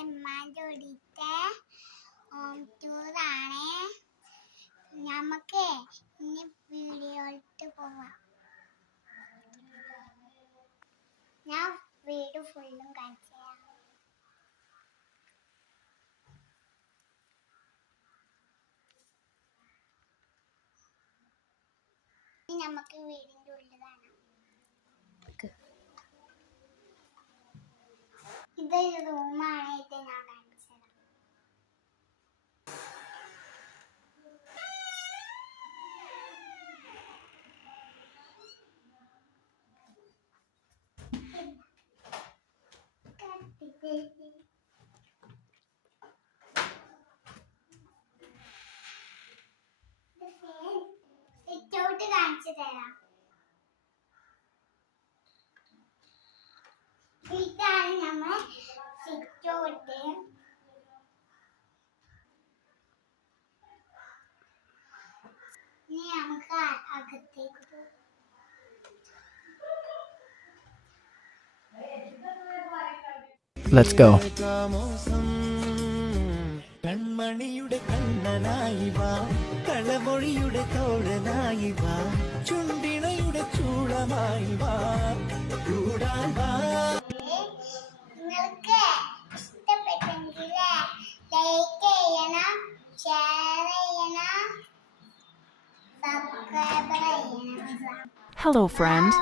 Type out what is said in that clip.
ഉമ്മാൻ്റെ കൂടിയിട്ട് ടൂറാണ്. നമുക്ക് ഇനി വീഡിയോയിലോട്ട് പോവാം. ഞാൻ വീട് ഫുള്ളും കാണിച്ചു തരാം. ഇനി നമുക്ക് വീടിൻ്റെ ഉള്ളിൽ കാണാം. ഇതൊരു റൂമാണ്. ഇത് ഞാൻ കാണിച്ചു തരാം. സിറ്റൗട്ട് കാണിച്ചു തരാം. ഇതാണ് നമ്മൾ സിറ്റൗട്ട്. ഇനി നമുക്ക് അകത്തേക്ക് പോകാം. Let's go. കൺമണിയുടെ കണ്ണനായി വാ, കളമൊഴിയുടെ തോഴനായി വാ, ചുണ്ടിണയുടെ ചൂളമായി വാ, കൂടാൻ വാ. നിങ്ങൾക്ക് ഇഷ്ടപ്പെട്ടെങ്കിൽ ലൈക്ക് ചെയ്യണം, ഷെയർ ചെയ്യണം, സബ്സ്ക്രൈബ് ചെയ്യണം. Hello, friend.